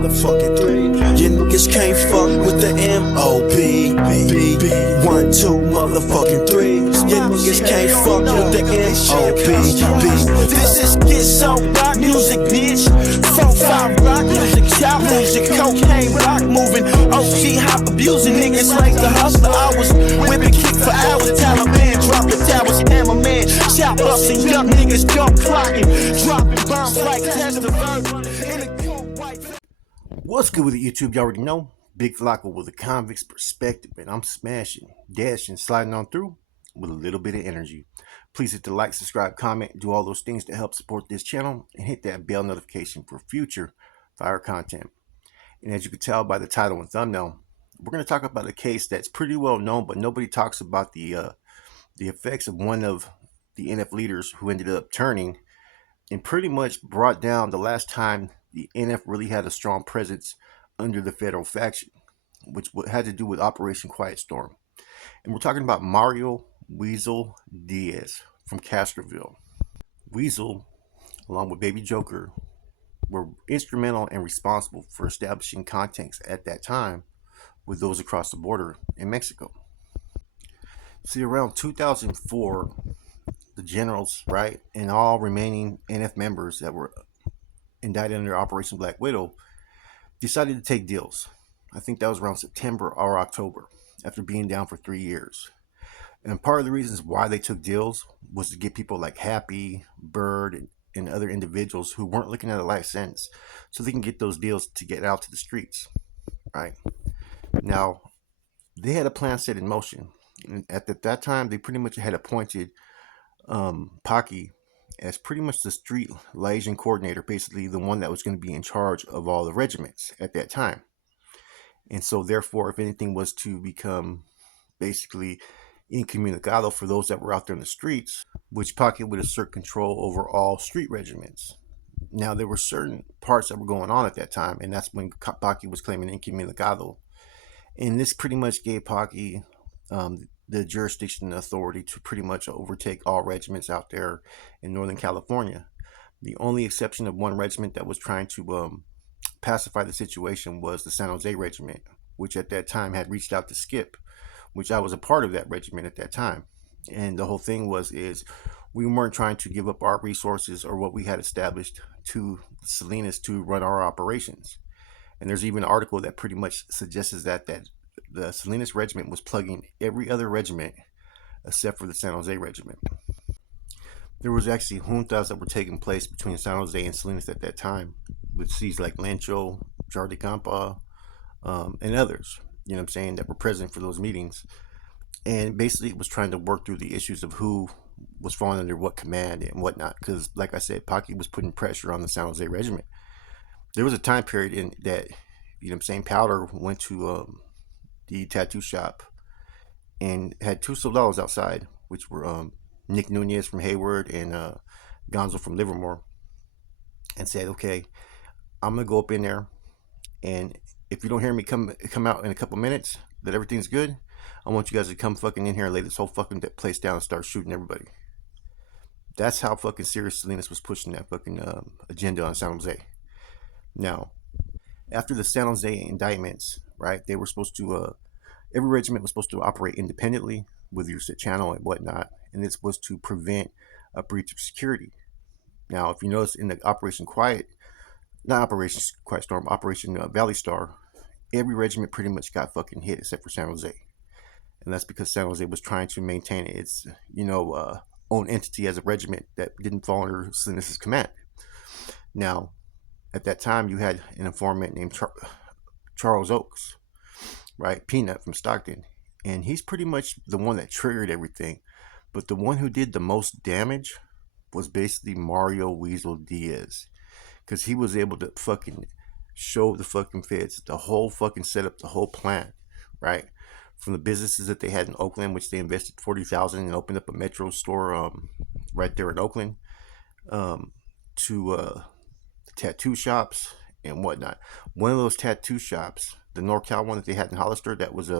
motherfucking 3. You niggas can't fuck with the M.O.B. 1, 2, motherfucking 3. You niggas can't fuck with the M.O.B. This is get so rock music, bitch. 4-5 rock music, child music, cocaine rock moving, OG hop abusing niggas like the hustler. I was whipping kick for hours, Taliban dropping towers, hammerman, chop busting young niggas, gun clocking, dropping bombs like test the verb in a cold white. What's good with the YouTube? You already know. Big Flacco with a convict's perspective, and I'm smashing, dashing, sliding on through with a little bit of energy. Please hit the like, subscribe, comment, do all those things to help support this channel, and hit that bell notification for future fire content. And as you can tell by the title and thumbnail, we're going to talk about a case that's pretty well known, but nobody talks about the effects of one of the NF leaders who ended up turning and pretty much brought down the last time the NF really had a strong presence under the federal faction, which had to do with Operation Quiet Storm. And we're talking about Mario Weasel Diaz from Castroville. Weasel, along with Baby Joker, were instrumental and responsible for establishing contacts at that time with those across the border in Mexico. See, around 2004, the generals, right, and all remaining NF members that were indicted under Operation Black Widow decided to take deals. I think that was around September or October, after being down for 3 years. And part of the reasons why they took deals was to get people like Happy, Bird, and other individuals who weren't looking at a life sentence, so they can get those deals to get out to the streets, right? Now, they had a plan set in motion. And at that time, they pretty much had appointed Paqui as pretty much the street liaison coordinator, basically the one that was going to be in charge of all the regiments at that time. And so therefore, if anything was to become basically incommunicado for those that were out there in the streets, which Paqui would assert control over all street regiments. Now, there were certain parts that were going on at that time, and that's when Paqui was claiming incommunicado. And this pretty much gave Paqui the jurisdiction and authority to pretty much overtake all regiments out there in Northern California. The only exception of one regiment that was trying to pacify the situation was the San Jose Regiment, which at that time had reached out to Skip, which I was a part of that regiment at that time. And the whole thing is we weren't trying to give up our resources or what we had established to Salinas to run our operations. And there's even an article that pretty much suggests that the Salinas Regiment was plugging every other regiment except for the San Jose Regiment. There was actually juntas that were taking place between San Jose and Salinas at that time, with cities like Lencho, Jardicampa, and others, you know what I'm saying, that were present for those meetings. And basically it was trying to work through the issues of who was falling under what command and whatnot, because like I said, Paqui was putting pressure on the San Jose Regiment. There was a time period in that, you know what I'm saying, Powder went to the tattoo shop and had two soldados outside, which were Nick Nunez from Hayward and Gonzo from Livermore, and said, okay, I'm gonna go up in there, and if you don't hear me come out in a couple minutes that everything's good, I want you guys to come fucking in here and lay this whole fucking place down and start shooting everybody. That's how fucking serious Salinas was pushing that fucking agenda on San Jose. Now, after the San Jose indictments, right, they were supposed to every regiment was supposed to operate independently with your set channel and whatnot, and this was to prevent a breach of security. Now, if you notice in the Operation Storm, Operation Valley Star, every regiment pretty much got fucking hit except for San Jose. And that's because San Jose was trying to maintain its, own entity as a regiment that didn't fall under Salinas' command. Now, at that time, you had an informant named Charles Oakes, right? Peanut from Stockton. And he's pretty much the one that triggered everything. But the one who did the most damage was basically Mario Weasel Diaz. Because he was able to fucking show the fucking feds the whole fucking setup, the whole plan, right? From the businesses that they had in Oakland, which they invested $40,000 and opened up a Metro store right there in Oakland, to the tattoo shops and whatnot. One of those tattoo shops, the NorCal one that they had in Hollister, that was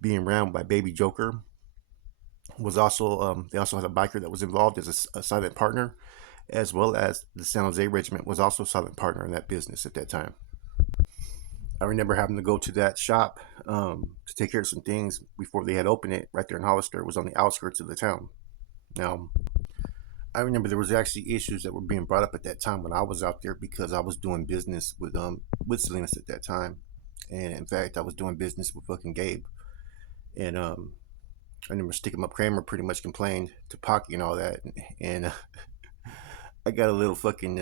being ran by Baby Joker, was also they also had a biker that was involved as a silent partner, as well as the San Jose Regiment was also a silent partner in that business at that time. I remember having to go to that shop to take care of some things before they had opened it right there in Hollister. It was on the outskirts of the town. Now, I remember there was actually issues that were being brought up at that time when I was out there because I was doing business with Salinas at that time, and in fact, I was doing business with fucking Gabe, and I remember Sticking Up Kramer pretty much complained to Paqui and all that, and I got a little fucking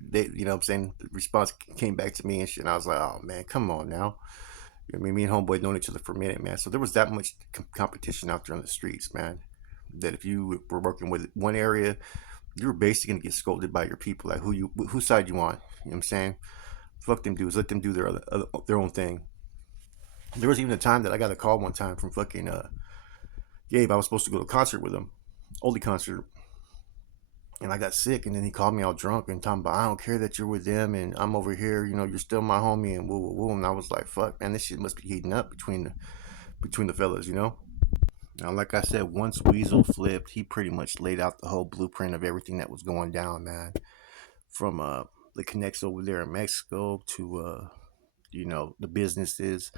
they, you know what I'm saying, the response came back to me and shit, and I was like, oh man, come on now. I mean, me and homeboy known each other for a minute, man. So there was that much competition out there on the streets, man. That if you were working with one area, you were basically gonna get scolded by your people, like whose side you want. You know what I'm saying? Fuck them dudes, let them do their own thing. There was even a time that I got a call one time from fucking Gabe. I was supposed to go to a concert with him, oldie concert, and I got sick. And then he called me all drunk and talking about I don't care that you're with them and I'm over here. You know, you're still my homie and woo woo woo. And I was like, fuck, man, this shit must be heating up between the fellas, you know. Now, like I said, once Weasel flipped, he pretty much laid out the whole blueprint of everything that was going down, man. From the connects over there in Mexico to you know, the businesses.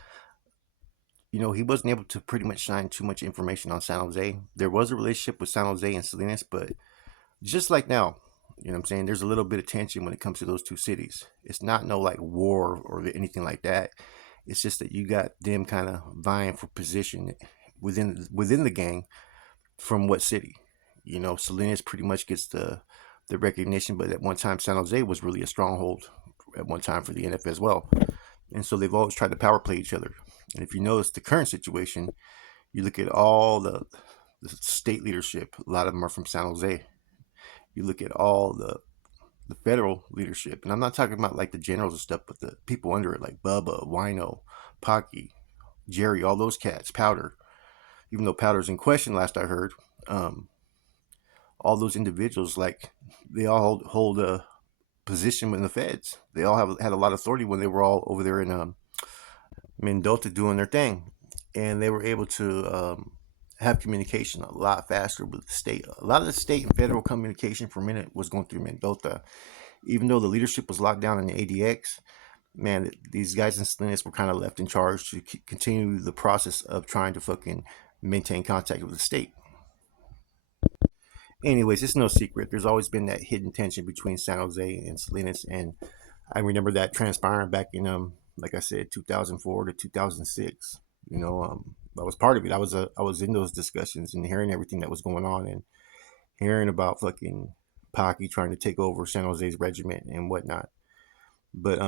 You know, he wasn't able to pretty much shine too much information on San Jose. There was a relationship with San Jose and Salinas, but just like now, you know what I'm saying, there's a little bit of tension when it comes to those two cities. It's not no like war or anything like that. It's just that you got them kind of vying for position within the gang from what city. You know, Salinas pretty much gets the recognition, but at one time San Jose was really a stronghold at one time for the NF as well. And so they've always tried to power play each other. And if you notice the current situation, you look at all the state leadership, a lot of them are from San Jose. You look at all the federal leadership, and I'm not talking about like the generals and stuff, but the people under it, like Bubba, Wino, Paqui, Jerry, all those cats, Powder. Even though Powder's in question, last I heard, all those individuals, like they all hold a position in the feds. They all had a lot of authority when they were all over there in Mendota doing their thing, and they were able to have communication a lot faster with the state. A lot of the state and federal communication for a minute was going through Mendota, even though the leadership was locked down in the ADX. Man, these guys in Salinas were kind of left in charge to continue the process of trying to fucking maintain contact with the state. Anyways, it's no secret. There's always been that hidden tension between San Jose and Salinas, and I remember that transpiring back in like I said, 2004 to 2006. You know, I was part of it. I was in those discussions and hearing everything that was going on and hearing about fucking Paqui trying to take over San Jose's regiment and whatnot. But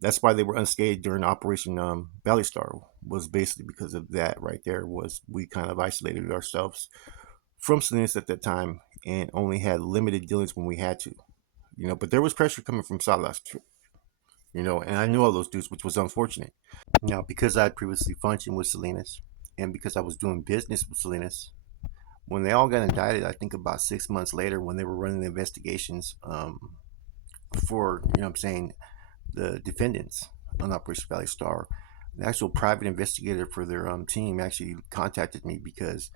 that's why they were unscathed during Operation Valley Star, was basically because of that right there. Was we kind of isolated ourselves from Salinas at that time and only had limited dealings when we had to, you know. But there was pressure coming from Salas, you know, and I knew all those dudes, which was unfortunate. Now, because I had previously functioned with Salinas and because I was doing business with Salinas, when they all got indicted, I think about 6 months later, when they were running the investigations for, you know what I'm saying, the defendants on Operation Valley Star, an actual private investigator for their team actually contacted me because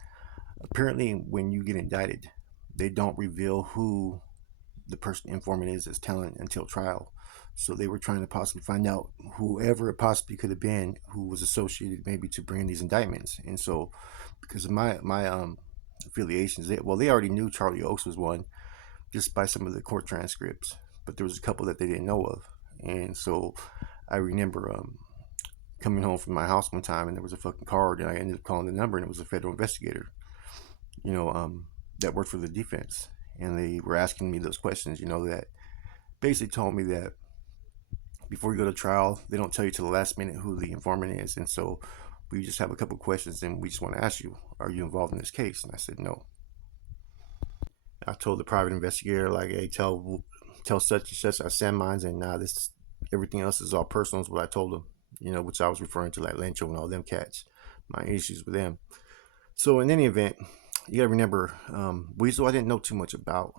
apparently when you get indicted, they don't reveal who the person informant is that's telling until trial. So they were trying to possibly find out whoever it possibly could have been who was associated maybe to bring these indictments. And so because of my affiliations, they already knew Charlie Oaks was one just by some of the court transcripts, but there was a couple that they didn't know of. And so I remember coming home from my house one time and there was a fucking card and I ended up calling the number and it was a federal investigator, you know, that worked for the defense. And they were asking me those questions, you know, that basically told me that before you go to trial, they don't tell you till the last minute who the informant is. And so we just have a couple questions and we just want to ask you, are you involved in this case? And I said, no. I told the private investigator, like, hey, tell such and such I send mines, and this everything else is all personal is what I told them, you know, which I was referring to like Lencho and all them cats, my issues with them. So in any event, you gotta remember, Weasel I didn't know too much about.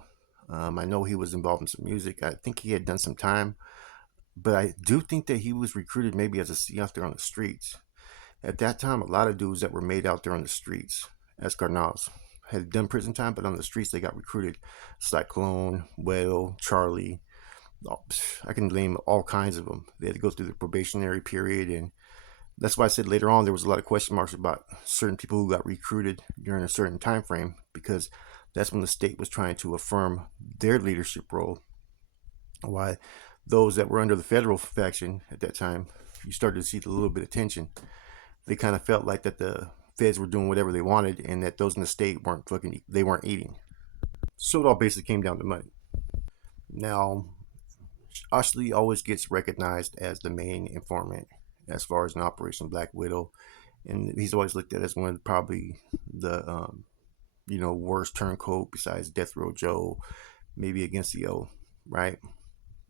I know he was involved in some music. I think he had done some time, but I do think that he was recruited maybe as a C out there on the streets. At that time, a lot of dudes that were made out there on the streets as carnals had done prison time, but on the streets they got recruited. Cyclone, Whale, Charlie, I can name all kinds of them. They had to go through the probationary period, and that's why I said later on there was a lot of question marks about certain people who got recruited during a certain time frame, because that's when the state was trying to affirm their leadership role. Why those that were under the federal faction at that time, you started to see a little bit of tension. They kind of felt like that the feds were doing whatever they wanted, and that those in the state weren't eating. So it all basically came down to money. Now, Ashley always gets recognized as the main informant as far as an Operation Black Widow, and he's always looked at as one of probably the worst turncoat besides Death Row Joe, maybe against the O, right?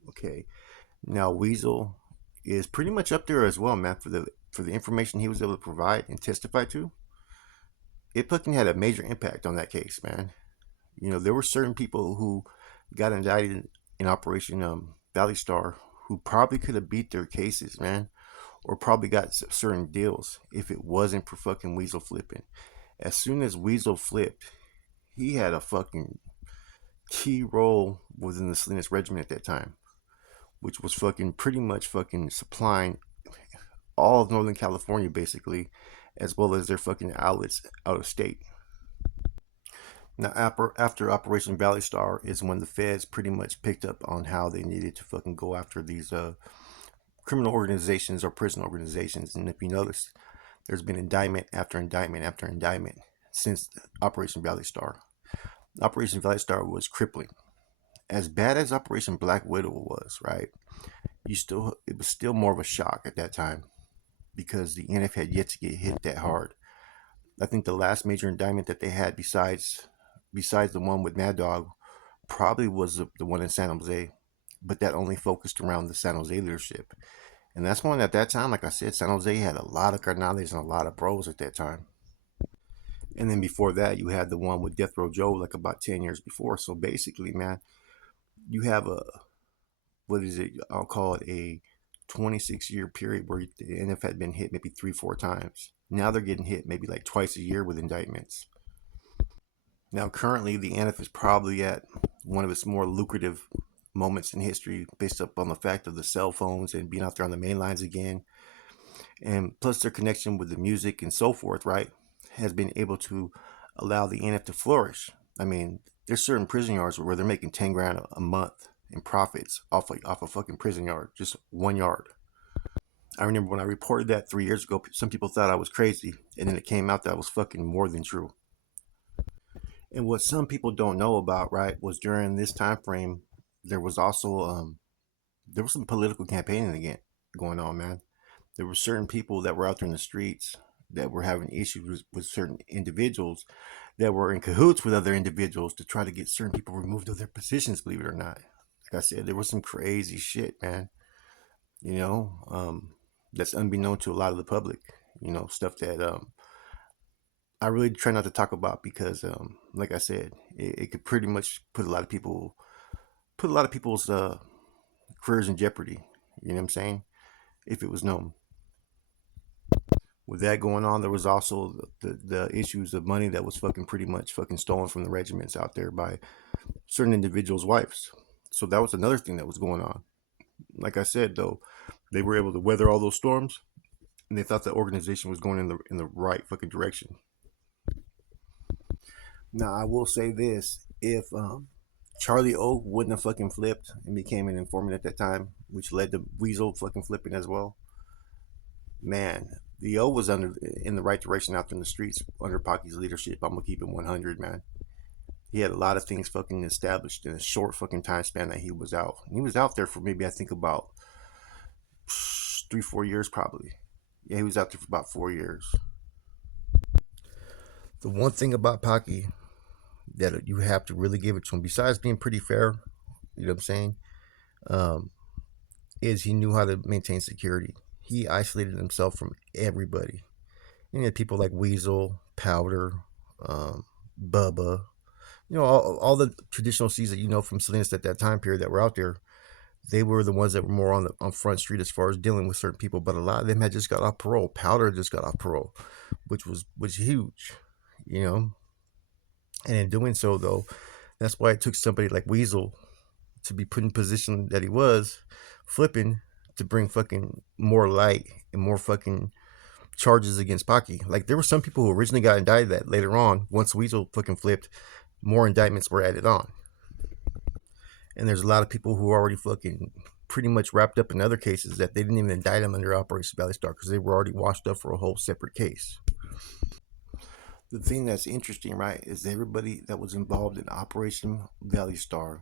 Okay. Now Weasel is pretty much up there as well, man, for the information he was able to provide and testify to. It fucking had a major impact on that case, man. There were certain people who got indicted in Operation Valley Star who probably could have beat their cases, man, or probably got certain deals if it wasn't for fucking Weasel flipping. As soon as Weasel flipped, he had a fucking key role within the Salinas regiment at that time, which was fucking pretty much fucking supplying all of Northern California basically, as well as their fucking outlets out of state. Now, after Operation Valley Star is when the feds pretty much picked up on how they needed to fucking go after these criminal organizations or prison organizations. And if you notice, there's been indictment after indictment after indictment since Operation Valley Star. Operation Valley Star was crippling. As bad as Operation Black Widow was, right? It was still more of a shock at that time because the NF had yet to get hit that hard. I think the last major indictment that they had besides the one with Mad Dog probably was the one in San Jose, but that only focused around the San Jose leadership. And that's one at that time, like I said, San Jose had a lot of carnales and a lot of bros at that time. And then before that, you had the one with Death Row Joe, like about 10 years before. So basically, man, you have what is it? I'll call it a 26-year period where the NF had been hit maybe 3-4 times. Now they're getting hit maybe like twice a year with indictments. Now, currently, the NF is probably at one of its more lucrative moments in history based up on the fact of the cell phones and being out there on the main lines again. And plus their connection with the music and so forth, right, has been able to allow the NF to flourish. I mean, there's certain prison yards where they're making 10 grand a month in profits off a fucking prison yard, just 1 yard. I remember when I reported that 3 years ago, some people thought I was crazy, and then it came out that was fucking more than true. And what some people don't know about, right, was during this time frame, there was also there was some political campaigning again going on, man. There were certain people that were out there in the streets that were having issues with certain individuals that were in cahoots with other individuals to try to get certain people removed of their positions, believe it or not. Like I said, there was some crazy shit, man. You know, that's unbeknown to a lot of the public. Stuff that I really try not to talk about because, like I said, it could pretty much put a lot of people's careers in jeopardy. You know what I'm saying? If it was known. With that going on, there was also the issues of money that was fucking pretty much fucking stolen from the regiments out there by certain individuals' wives. So that was another thing that was going on. Like I said, though, they were able to weather all those storms, and they thought the organization was going in the right fucking direction. Now, I will say this: if Charlie O wouldn't have fucking flipped and became an informant at that time, which led to Weasel fucking flipping as well, man, the O was in the right direction out there in the streets under Paqui's leadership. I'm gonna keep it 100, man. He had a lot of things fucking established in a short fucking time span that he was out. And he was out there for maybe I think about 3-4 years probably. Yeah, he was out there for about 4 years. The one thing about Paqui that you have to really give it to him, besides being pretty fair, you know what I'm saying, is he knew how to maintain security. He isolated himself from everybody. You had people like Weasel, Powder, Bubba, all the traditional C's that you know from Salinas at that time period that were out there. They were the ones that were more on Front Street as far as dealing with certain people, but a lot of them had just got off parole. Powder just got off parole, which was huge, And in doing so, though, that's why it took somebody like Weasel to be put in position that he was, flipping to bring fucking more light and more fucking charges against Paqui. Like, there were some people who originally got indicted that later on, once Weasel fucking flipped, more indictments were added on. And there's a lot of people who are already fucking pretty much wrapped up in other cases that they didn't even indict them under Operation Valley Star because they were already washed up for a whole separate case. The thing that's interesting, right, is everybody that was involved in Operation Valley Star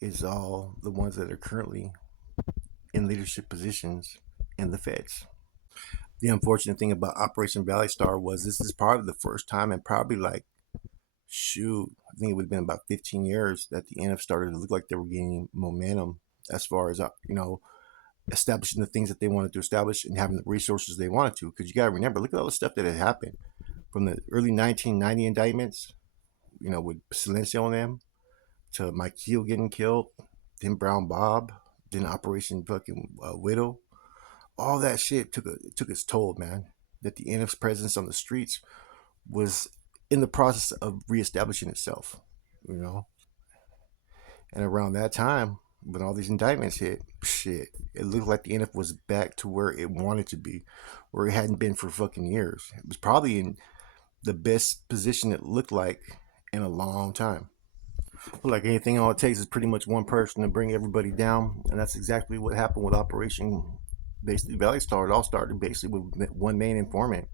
is all the ones that are currently in leadership positions in the feds. The unfortunate thing about Operation Valley Star was this is probably the first time in probably like, I think it would have been about 15 years that the NF started to look like they were gaining momentum as far as, establishing the things that they wanted to establish and having the resources they wanted to. Because you got to remember, look at all the stuff that had happened from the early 1990 indictments, with Salinas on them, to Mike Keel getting killed, then Brown Bob, then Operation fucking Widow. All that shit took its toll, man. That the NF's presence on the streets was in the process of reestablishing itself, And around that time, when all these indictments hit, shit, it looked like the NF was back to where it wanted to be, where it hadn't been for fucking years. It was probably in the best position it looked like in a long time. Like anything, all it takes is pretty much one person to bring everybody down, and that's exactly what happened with Operation basically Valley Star. It all started basically with one main informant,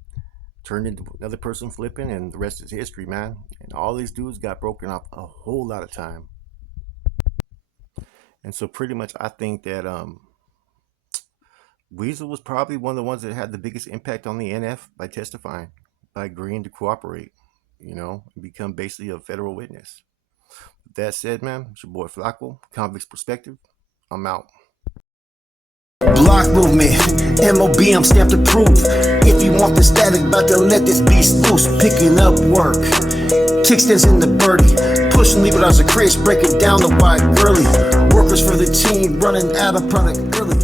turned into another person flipping, and the rest is history, man. And all these dudes got broken off a whole lot of time. And so pretty much I think that Weasel was probably one of the ones that had the biggest impact on the NF by testifying, by agreeing to cooperate, and become basically a federal witness. With that said, man, it's your boy Flacco, Convict's Perspective. I'm out. Block movement, MOB, I'm stamped approved. If you want the static, about to let this beast loose. Picking up work, kickstands in the birdie, pushing me, but I was a Chris, breaking down the wide girly. Workers for the team, running out of product early.